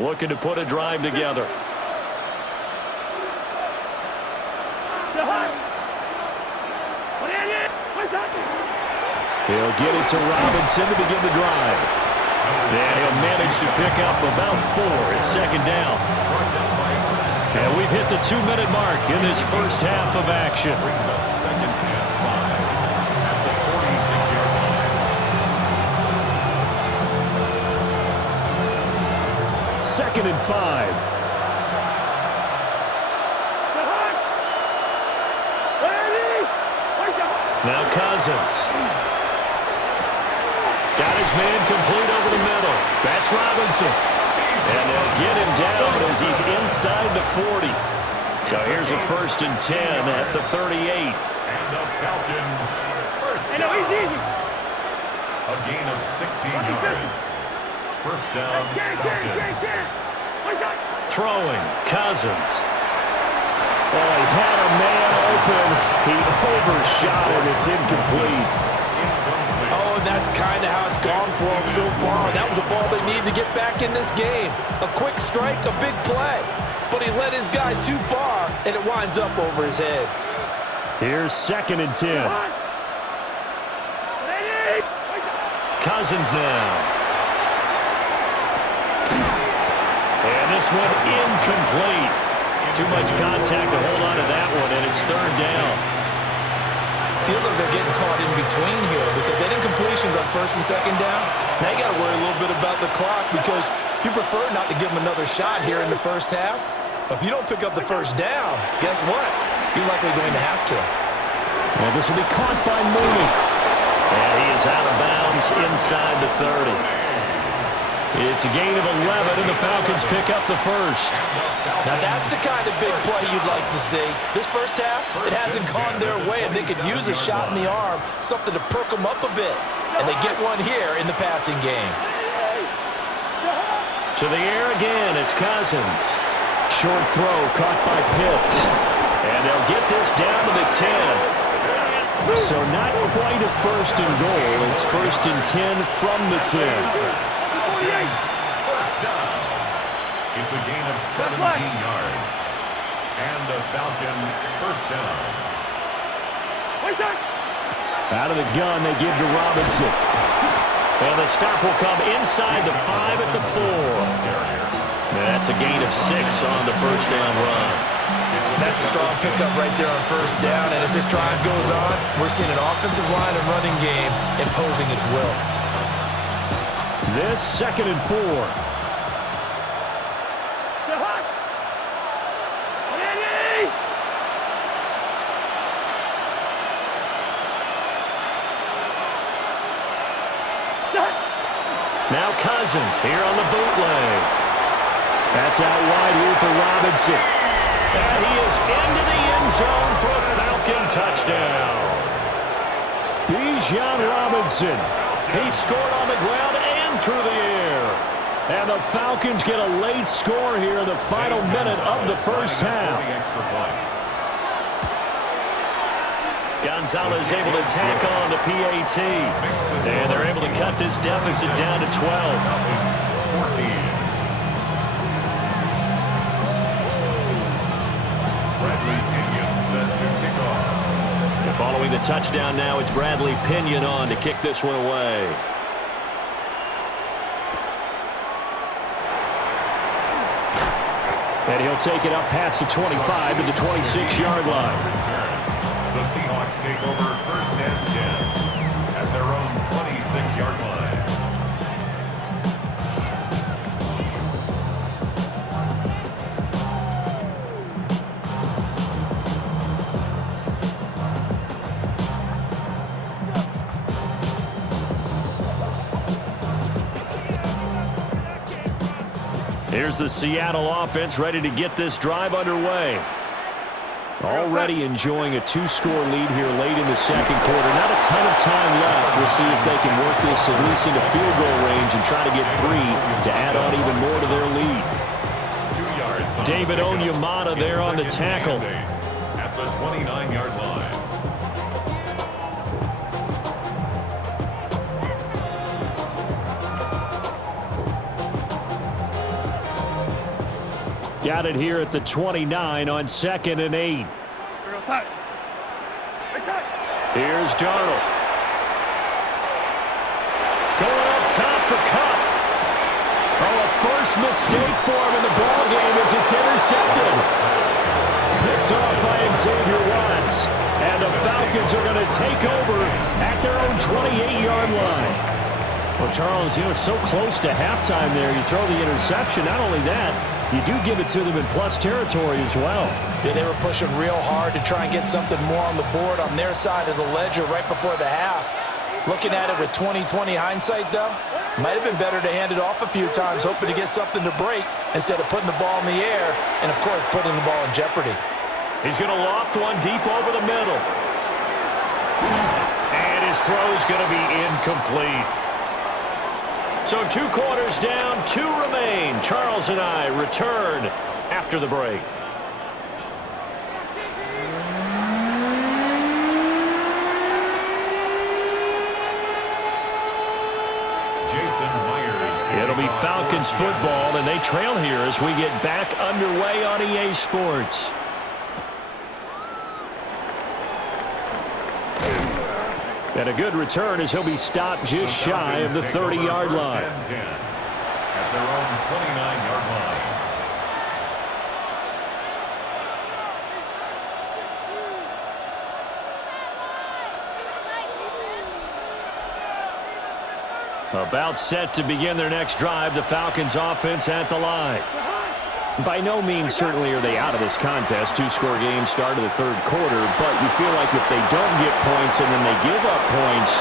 looking to put a drive together. He'll get it to Robinson to begin the drive. And he'll manage to pick up about 4. It's second down. And we've hit the 2-minute mark in this first half of action. Brings up second and 5 at the 46-yard line. Second and 5. Now Cousins. Got his man complete over the middle. That's Robinson. And they'll get him down as he's inside the 40. So here's a 1st and 10 at the 38. And the Falcons first down. A gain of 16 yards. First down, Falcons. Throwing, Cousins. Oh, he had a man open. He overshot it. It's incomplete. Oh, and that's kind of how it's gone for him so far. That was a ball they need to get back in this game. A quick strike, a big play. But he led his guy too far, and it winds up over his head. Here's 2nd and 10. Cousins now. And this one incomplete. Too much contact to hold on to that one, and it's 3rd down. Feels like they're getting caught in between here because they didn't completions on 1st and 2nd down. Now you got to worry a little bit about the clock because you prefer not to give them another shot here in the first half. But if you don't pick up the 1st down, guess what? You're likely going to have to. Well, this will be caught by Mooney. And he is out of bounds inside the 30. It's a gain of 11, and the Falcons pick up the 1st. Now that's the kind of big play you'd like to see. This first half, it hasn't gone their way, and they could use a shot in the arm, something to perk them up a bit. And they get one here in the passing game. To the air again, it's Cousins. Short throw caught by Pitts. And they'll get this down to the 10. So not quite a 1st and goal. It's 1st and 10 from the 10. First down. It's a gain of 17 yards. And the Falcon first down. Out of the gun, they give to Robinson. And the stop will come inside the 5 at the 4. And that's a gain of 6 on the 1st down run. That's a strong pickup right there on 1st down. And as this drive goes on, we're seeing an offensive line and running game imposing its will. This 2nd and 4. Now Cousins here on the bootleg. That's out wide here for Robinson. And he is into the end zone for a Falcon touchdown. Bijan Robinson. He scored on the ground and through the air. And the Falcons get a late score here in the final minute of the first half. Gonzalez able to tack on the PAT. And they're able to cut this deficit down to 12. 14. Bradley Pinion set to kick off. And following the touchdown now, it's Bradley Pinion on to kick this one away. And he'll take it up past the 25 to the 26-yard line. The Seahawks take over 1st and 10 at their own 26-yard line. Here's the Seattle offense ready to get this drive underway. Already enjoying a 2-score lead here late in the second quarter. Not a ton of time left. We'll see if they can work this at least into field goal range and try to get 3 to add on even more to their lead. 2 yards. David Onyemata there on the tackle. At the 29-yard line. Got it here at the 29 on 2nd and 8. Here's Darnold. Going up top for Cup. Oh, a first mistake for him in the ball game as it's intercepted. Picked off by Xavier Watts. And the Falcons are going to take over at their own 28-yard line. Well, Charles, it's so close to halftime there. You throw the interception. Not only that, you do give it to them in plus territory as well. Yeah, they were pushing real hard to try and get something more on the board on their side of the ledger right before the half. Looking at it with 20/20 hindsight, though, might have been better to hand it off a few times, hoping to get something to break instead of putting the ball in the air and, of course, putting the ball in jeopardy. He's going to loft one deep over the middle. And his throw's going to be incomplete. So 2 quarters down, 2 remain. Charles and I return after the break. It'll be Falcons football, and they trail here as we get back underway on EA Sports. And a good return as he'll be stopped just shy of the 30-yard line. At their own 29-yard line. About set to begin their next drive, the Falcons offense at the line. By no means certainly are they out of this contest. 2-score game start of the 3rd quarter, but you feel like if they don't get points and then they give up points,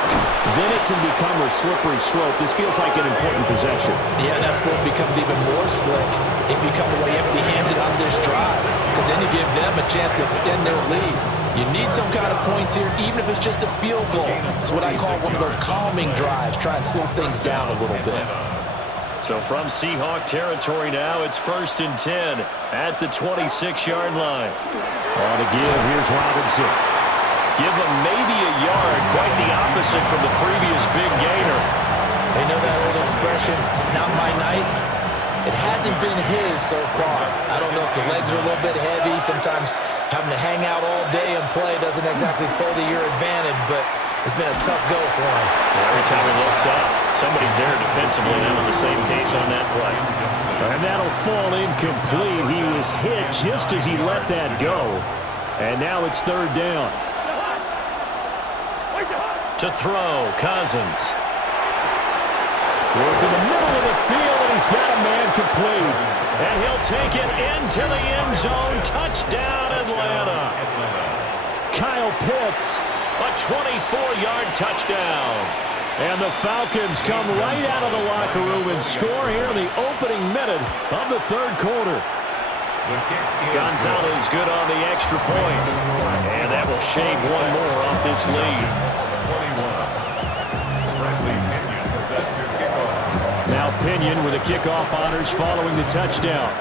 then it can become a slippery slope. This feels like an important possession. Yeah, and that slope becomes even more slick if you come away empty-handed on this drive, because then you give them a chance to extend their lead. You need some kind of points here, even if it's just a field goal. It's what I call one of those calming drives, try and slow things down a little bit. So from Seahawk territory now, it's 1st and 10 at the 26-yard line. On to give, here's Robinson. Give him maybe a yard, quite the opposite from the previous big gainer. They know that old expression, it's not my night. It hasn't been his so far. I don't know if the legs are a little bit heavy. Sometimes having to hang out all day and play doesn't exactly play to your advantage, but it's been a tough go for him. Every time he looks up, somebody's there defensively. That was the same case on that play. And that'll fall incomplete. He was hit just as he let that go. And now it's 3rd down. To throw, Cousins. Work in the middle of the field, and he's got a man complete. And he'll take it into the end zone. Touchdown, Atlanta. Kyle Pitts, a 24-yard touchdown. And the Falcons come right out of the locker room and score here in the opening minute of the 3rd quarter. Gonzalez good on the extra point. And that will shave one more off this lead. Now Pinion with the kickoff honors following the touchdown.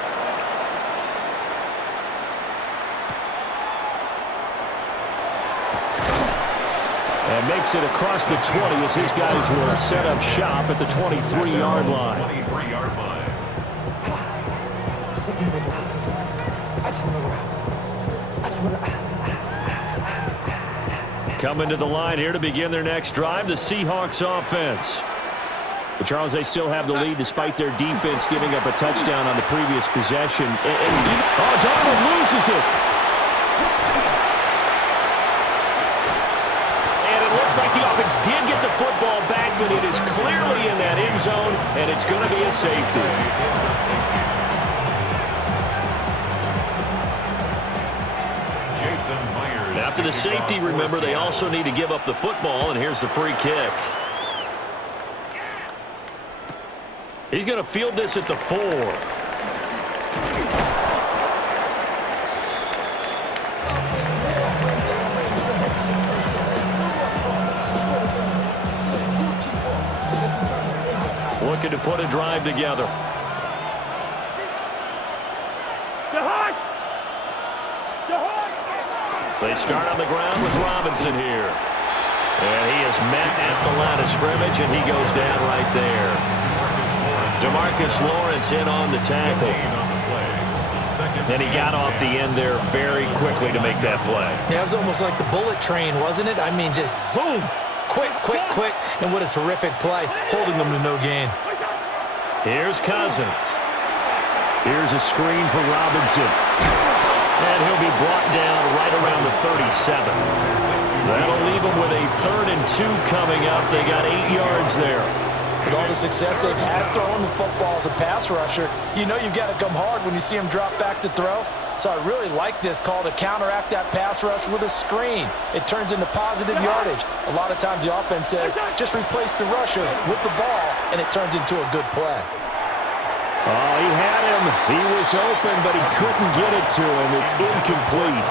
And makes it across the 20 as his guys will set up shop at the 23-yard line. Coming to the line here to begin their next drive, the Seahawks offense. But Charles, they still have the lead despite their defense giving up a touchdown on the previous possession. Darnold loses it. And it looks like the offense did get the football back, but it is clearly in that end zone, and it's going to be a safety. After the safety, remember, they also need to give up the football, and here's the free kick. He's going to field this at the 4. Looking to put a drive together. They start on the ground with Robinson here. And he is met at the line of scrimmage, and he goes down right there. DeMarcus Lawrence in on the tackle. And he got off the end there very quickly to make that play. Yeah, it was almost like the bullet train, wasn't it? I mean, just zoom. Quick, quick, quick. And what a terrific play, holding them to no gain. Here's Cousins. Here's a screen for Robinson. And he'll be brought down right around the 37. That'll leave them with a 3rd and 2 coming up. They got 8 yards there. With all the success they've had throwing the football as a pass rusher, you know you've got to come hard when you see him drop back to throw. So I really like this call to counteract that pass rush with a screen. It turns into positive yardage. A lot of times the offense says, just replace the rusher with the ball, and it turns into a good play. Oh, he had him. He was open, but he couldn't get it to him. It's incomplete.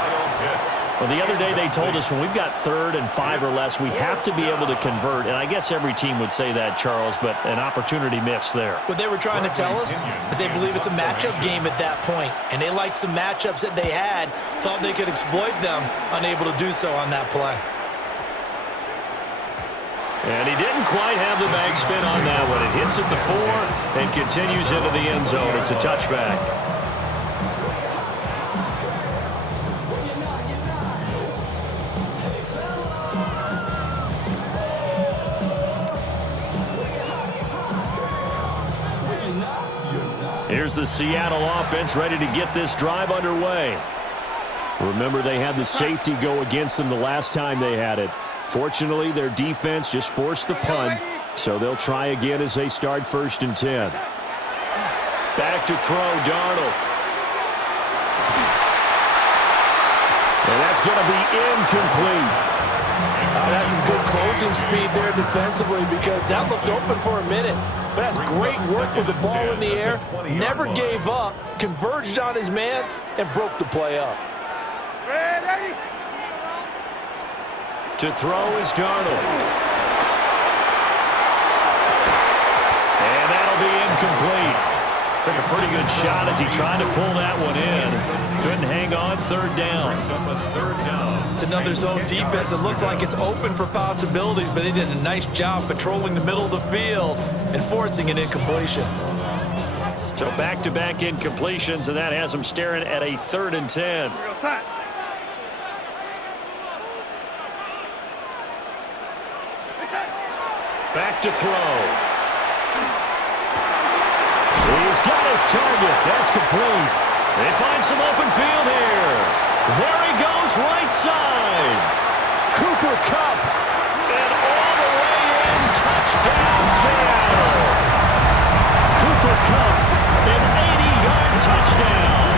Well, the other day they told us when we've got 3rd and 5 or less, we have to be able to convert. And I guess every team would say that, Charles, but an opportunity missed there. What they were trying to tell us is they believe it's a matchup game at that point. And they liked some matchups that they had, thought they could exploit them, unable to do so on that play. And he didn't quite have the backspin on that one. It hits at the 4 and continues into the end zone. It's a touchback. Here's the Seattle offense ready to get this drive underway. Remember, they had the safety go against them the last time they had it. Fortunately, their defense just forced the punt, so they'll try again as they start 1st and 10. Back to throw, Darnold. And that's going to be incomplete. That's some good closing speed there defensively because that looked open for a minute. But that's great work with the ball in the air. Never gave up, converged on his man, and broke the play up. To throw is Darnold. And that'll be incomplete. Took a pretty good shot as he tried to pull that one in. Couldn't hang on. 3rd down. It's another zone defense. It looks like it's open for possibilities, but they did a nice job patrolling the middle of the field and forcing an incompletion. So back-to-back incompletions, and that has them staring at a 3rd and 10. Back to throw. He's got his target. That's complete. They find some open field here. There he goes, right side. Cooper Kupp. And all the way in, touchdown Seattle. Cooper Kupp, an 80-yard touchdown.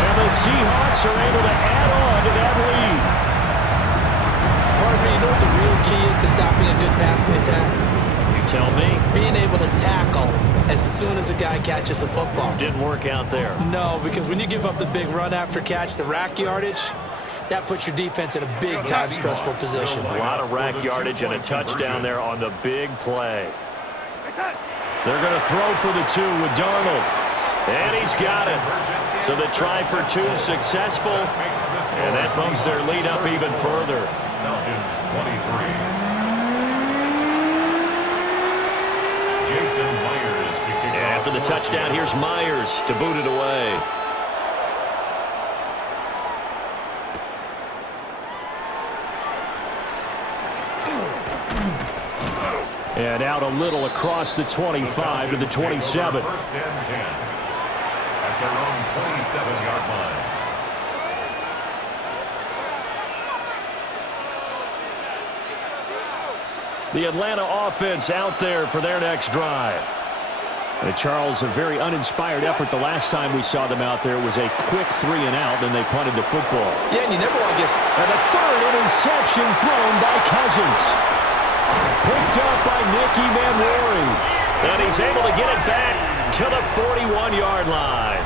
And the Seahawks are able to add on to that lead. Pardon me, you know what the real key is to stopping a good passing attack? You tell me. Being able to tackle as soon as a guy catches the football. Didn't work out there. No, because when you give up the big run after catch, the rack yardage, that puts your defense in a big-time stressful position. A lot of rack yardage and a touchdown there on the big play. They're going to throw for the 2 with Darnold. And he's got it. So the try for 2 successful. And that bumps their lead up even further. Falcons 23. Jason Myers to kick off. After the touchdown, here's Myers to boot it away. And out a little across the 25 to the 27. 1st and 10 at their own 27-yard line. The Atlanta offense out there for their next drive. And Charles, a very uninspired effort the last time we saw them out there. It was a quick 3 and out, then they punted the football. Yeah, and you never want to get... And a 3rd interception thrown by Cousins. Picked up by Nicky Manwari. And he's able to get it back to the 41-yard line.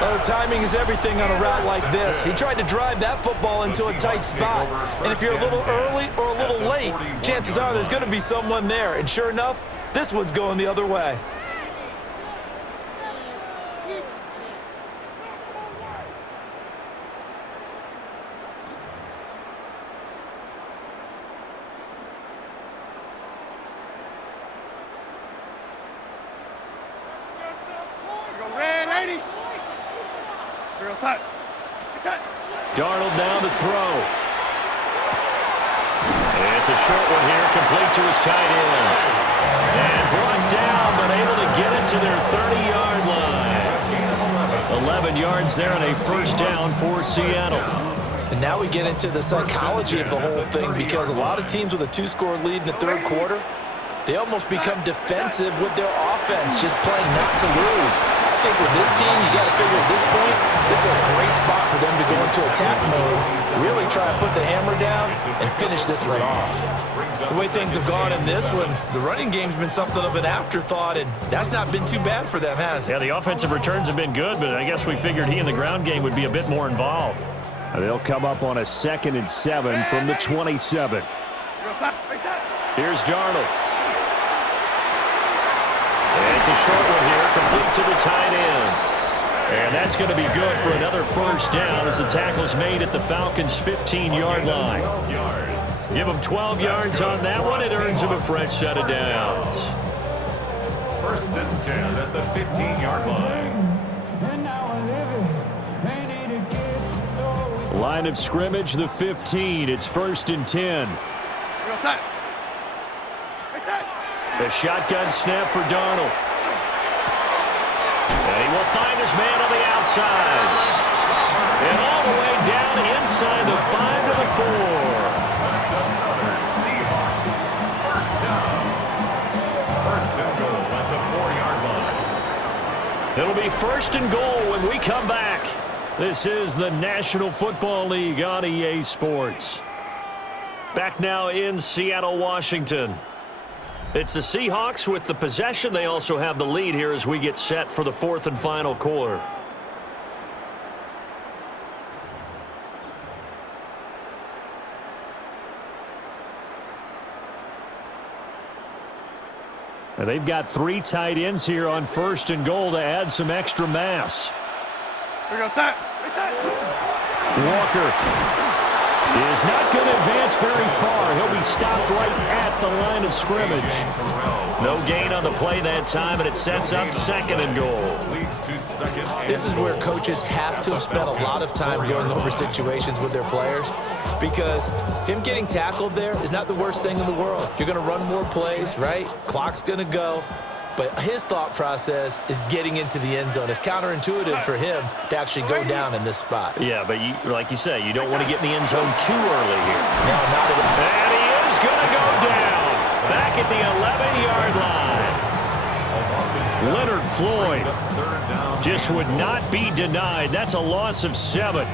Oh, timing is everything on a route like this. He tried to drive that football into a tight spot. And if you're a little early or a little late, chances are there's going to be someone there. And sure enough, this one's going the other way. Darnold down to throw. It's a short one here, complete to his tight end. And brought down, but able to get it to their 30-yard line. 11 yards there and a first down for Seattle. And now we get into the psychology of the whole thing, because a lot of teams with a 2-score lead in the third quarter, they almost become defensive with their offense, just playing not to lose. I think with this team, you got to figure at this point, this is a great spot for them to go into attack mode, really try to put the hammer down and finish this one off. The way things have gone in this one, the running game's been something of an afterthought, and that's not been too bad for them, has it? Yeah, the offensive returns have been good, but I guess we figured he in the ground game would be a bit more involved. They'll come up on a 2nd and 7 from the 27. Here's Darnold. It's a short one here, complete to the tight end. And that's going to be good for another first down as the tackle's made at the Falcons' 15-yard line. Give them 12 yards on that one. It earns them a fresh set of downs. 1st and 10 at the 15-yard line. Line of scrimmage, the 15. It's 1st and 10. The shotgun snap for Darnold. And he will find his man on the outside. And all the way down inside the 5 to the 4. That's another Seahawks first down. 1st and goal at the 4-yard line. It'll be 1st and goal when we come back. This is the National Football League on EA Sports. Back now in Seattle, Washington. It's the Seahawks with the possession. They also have the lead here as we get set for the 4th and final quarter. And they've got 3 tight ends here on 1st and goal to add some extra mass. Walker is not going to advance very far. He'll be stopped right at the line of scrimmage. No gain on the play that time, and it sets up 2nd and goal. This is where coaches have to have spent a lot of time going over situations with their players, because him getting tackled there is not the worst thing in the world. You're going to run more plays, right? Clock's going to go. But his thought process is getting into the end zone. It's counterintuitive for him to actually go down in this spot. Yeah, but like you say, you don't want to get in the end zone too early here. No, not at all. And he is going to go down. Back at the 11-yard line. Leonard Floyd just would not be denied. That's a loss of 7.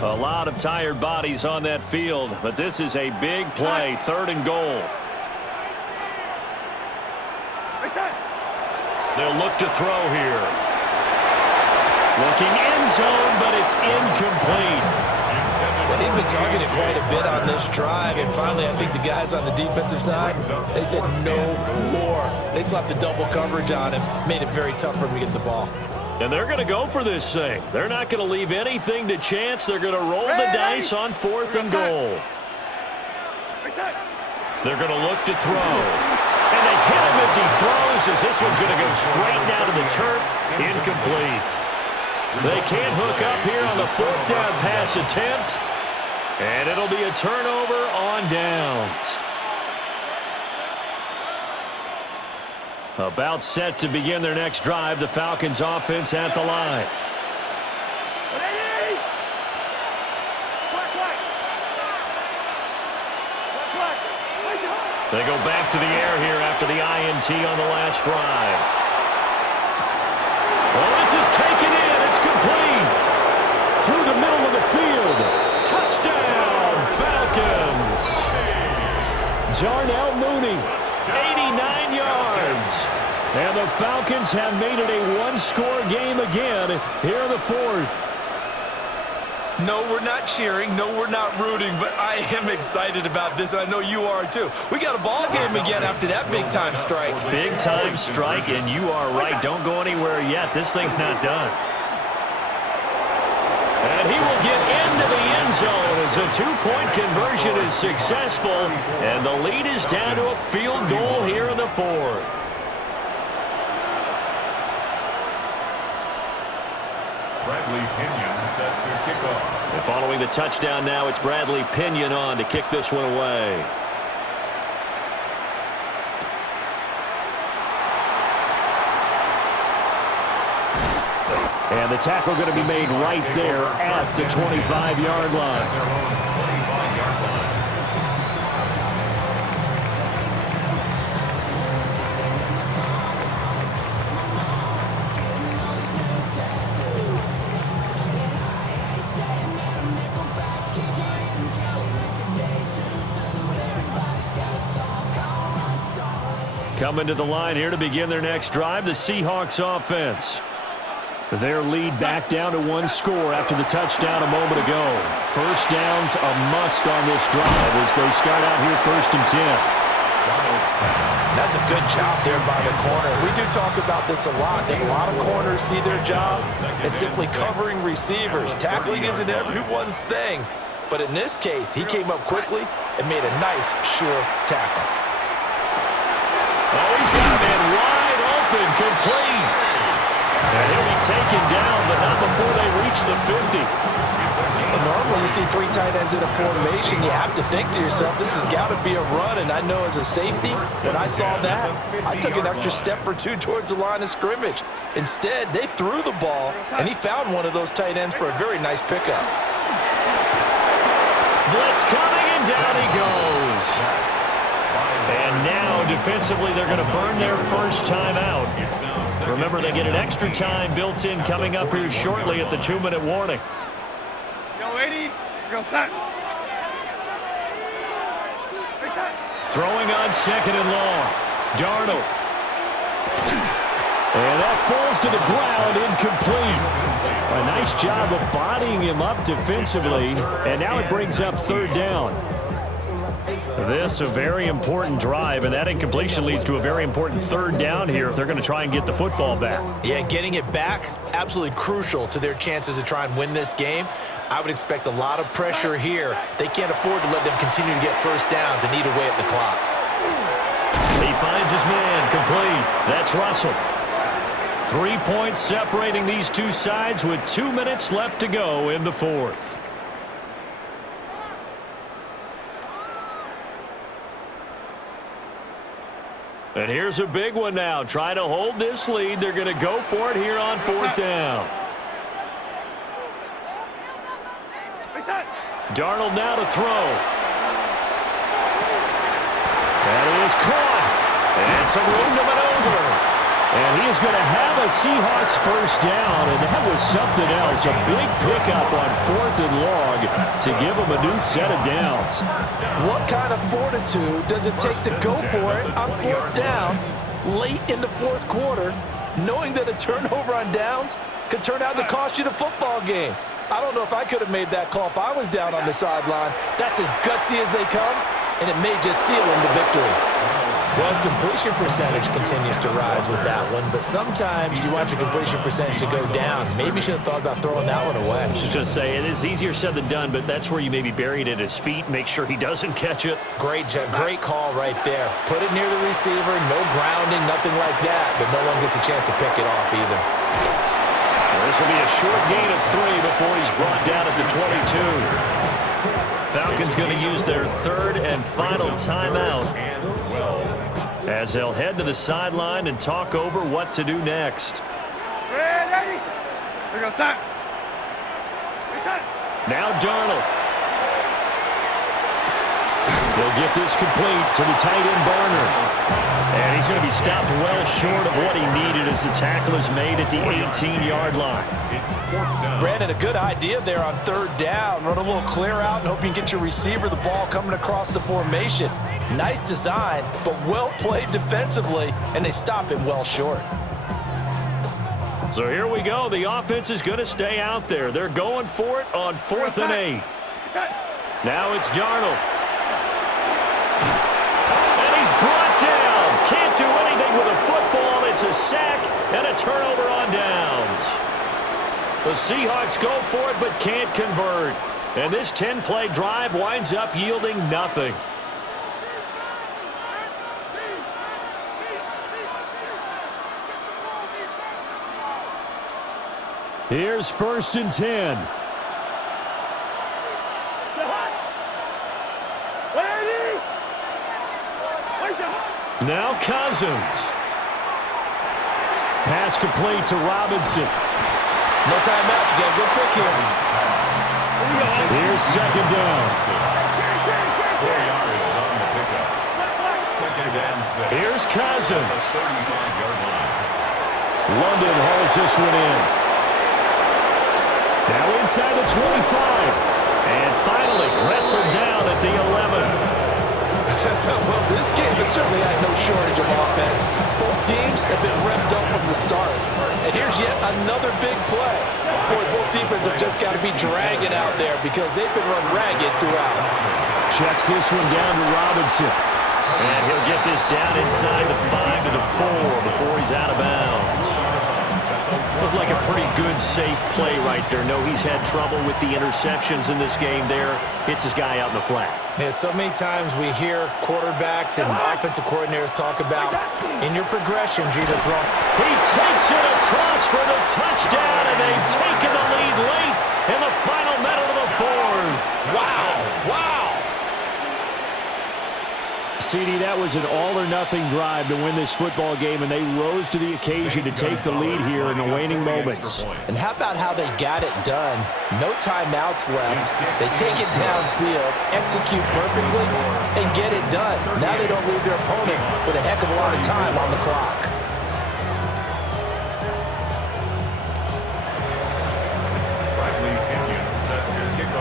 A lot of tired bodies on that field, but this is a big play, 3rd and goal. They'll look to throw here. Looking end zone, but it's incomplete. Well, they've been targeted quite a bit on this drive, and finally I think the guys on the defensive side, they said no more. They slapped the double coverage on him, made it very tough for him to get the ball. And they're going to go for this thing. They're not going to leave anything to chance. They're going to roll the dice on 4th and goal. They're going to look to throw. And they hit him as he throws, as this one's going to go straight down to the turf. Incomplete. They can't hook up here on the 4th down pass attempt. And it'll be a turnover on downs. About set to begin their next drive. The Falcons offense at the line. They go back to the air here after the INT on the last drive. Well, this is taken in. It's complete. Through the middle of the field. Touchdown, Falcons. Jarnell Mooney, 89 yards. And the Falcons have made it a one-score game again here in the 4th. No, we're not cheering. No, we're not rooting, but I am excited about this, and I know you are too. We got a ball game again after that big-time strike. Big-time strike, and you are right. Don't go anywhere yet. This thing's not done. And he will get into the end zone as a two-point conversion is successful. And the lead is down to a field goal here in the fourth. Bradley Pinion set to kick off. And following the touchdown now, it's Bradley Pinion on to kick this one away. And the tackle going to be made right there at the 25-yard line. Their own 25-yard line. Coming to the line here to begin their next drive, the Seahawks offense. Their lead back down to one score after the touchdown a moment ago. First down's a must on this drive as they start out here 1st and 10. That's a good job there by the corner. We do talk about this a lot, that a lot of corners see their job as simply covering receivers. Tackling isn't everyone's thing. But in this case, he came up quickly and made a nice, sure tackle. Oh, he's got a man wide open, complete. And he'll be taken down, but not before they reach the 50. And normally you see 3 tight ends in a formation, you have to think to yourself, this has got to be a run. And I know as a safety, when I saw that, I took an extra step or two towards the line of scrimmage. Instead, they threw the ball, and he found one of those tight ends for a very nice pickup. Blitz coming, and down he goes. And now, defensively, they're going to burn their first timeout. Remember, they get an extra time built in coming up here shortly at the 2-minute warning. Go, lady. Go, set. Throwing on 2nd and long. Darnold. And that falls to the ground, incomplete. A nice job of bodying him up defensively, and now it brings up 3rd down. This a very important drive, and that incompletion leads to a very important 3rd down here if they're going to try and get the football back. Yeah, getting it back, absolutely crucial to their chances to try and win this game. I would expect a lot of pressure here. They can't afford to let them continue to get first downs and eat away at the clock. He finds his man, complete. That's Russell. 3 points separating these two sides with 2 minutes left to go in the fourth. And here's a big one now. Trying to hold this lead. They're going to go for it here on 4th down. Darnold now to throw. That is caught. And some room to maneuver. And he is going to have a Seahawks first down, and that was something else. A big pickup on 4th and long to give him a new set of downs. What kind of fortitude does it take to go for it on 4th down late in the 4th quarter, knowing that a turnover on downs could turn out to cost you the football game? I don't know if I could have made that call if I was down on the sideline. That's as gutsy as they come, and it may just seal him the victory. Well, his completion percentage continues to rise with that one, but sometimes you want your completion percentage to go down. Maybe you should have thought about throwing that one away. I was just going to say, it is easier said than done, but that's where you maybe bury it at his feet, make sure he doesn't catch it. Great call right there. Put it near the receiver, no grounding, nothing like that, but no one gets a chance to pick it off either. Well, this will be a short gain of 3 before he's brought down at the 22. Falcons going to use their 3rd and final timeout as they'll head to the sideline and talk over what to do next. Ready? Here goes, set. Now Darnold. He'll get this complete to the tight end Barner. And he's going to be stopped well short of what he needed as the tackle is made at the 18-yard line. Brandon, a good idea there on 3rd down. Run a little clear out and hope you can get your receiver the ball coming across the formation. Nice design, but well played defensively, and they stop him well short. So here we go. The offense is going to stay out there. They're going for it on 4th and 8. Now it's Darnold. And he's brought down. Can't do anything with a football. It's a sack and a turnover on downs. The Seahawks go for it but can't convert. And this 10-play drive winds up yielding nothing. Here's 1st and 10. Now Cousins. Pass complete to Robinson. No timeouts. You got to go quick here. Here's 2nd down. 4 yards on the pickup. 2nd and 6. Here's Cousins. 35-yard line. London hauls this one in. Now inside the 25. And finally wrestled down at the 11. Well, this game has certainly had no shortage of offense. Both teams have been revved up from the start. And here's yet another big play. Boy, both defenses have just got to be dragging out there because they've been run ragged throughout. Checks this one down to Robinson. And he'll get this down inside the 5 to the 4 before he's out of bounds. Looked like a pretty good, safe play right there. No, he's had trouble with the interceptions in this game there. Hits his guy out in the flat. Yeah, so many times we hear quarterbacks and offensive coordinators talk about in your progressions, you either throw. He takes it across for the touchdown, and they've taken the lead late in the final minute of the 4th. Wow, wow. CD, that was an all-or-nothing drive to win this football game, and they rose to the occasion to take the lead here in the waning moments. And how about how they got it done? No timeouts left. They take it downfield, execute perfectly, and get it done. Now they don't leave their opponent with a heck of a lot of time on the clock.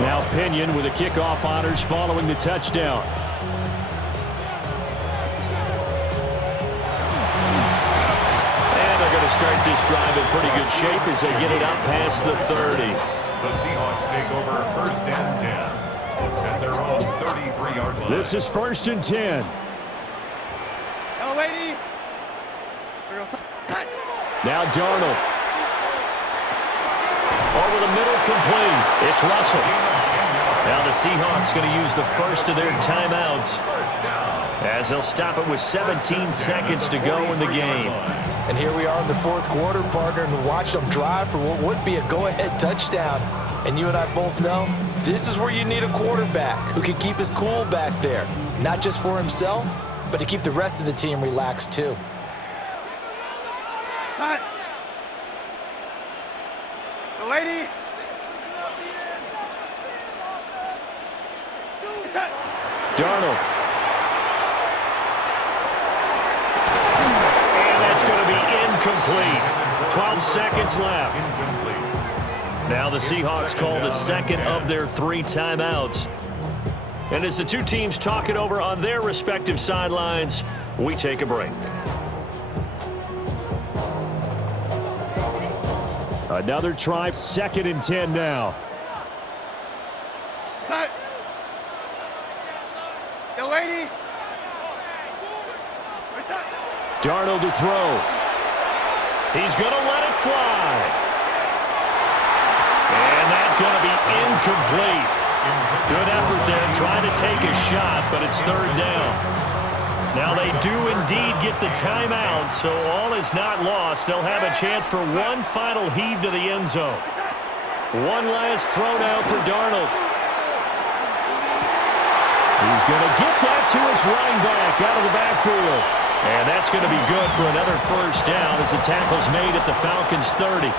Now Pinion with the kickoff honors following the touchdown. Start this drive in pretty good shape as they get it up past the 30. The Seahawks take over 1st and 10 at their own 33-yard line. This is 1st and 10. Now Darnold. Over the middle, complete. It's Russell. Now the Seahawks going to use the first of their timeouts as they'll stop it with 17 seconds to go in the game. And here we are in the 4th quarter, partner, and we watched them drive for what would be a go-ahead touchdown. And you and I both know this is where you need a quarterback who can keep his cool back there, not just for himself, but to keep the rest of the team relaxed too. Set. The lady. Set. Darnold. It's going to be incomplete. 12 seconds left. Now the Seahawks call the second of their 3 timeouts. And as the two teams talk it over on their respective sidelines, we take a break. Another try, 2nd and 10 now. Set. The lady. Darnold to throw. He's going to let it fly. And that's going to be incomplete. Good effort there trying to take a shot, but it's 3rd down. Now they do indeed get the timeout, so all is not lost. They'll have a chance for one final heave to the end zone. One last throw now for Darnold. He's going to get that to his running back out of the backfield. And that's going to be good for another 1st down as the tackle's made at the Falcons' 30.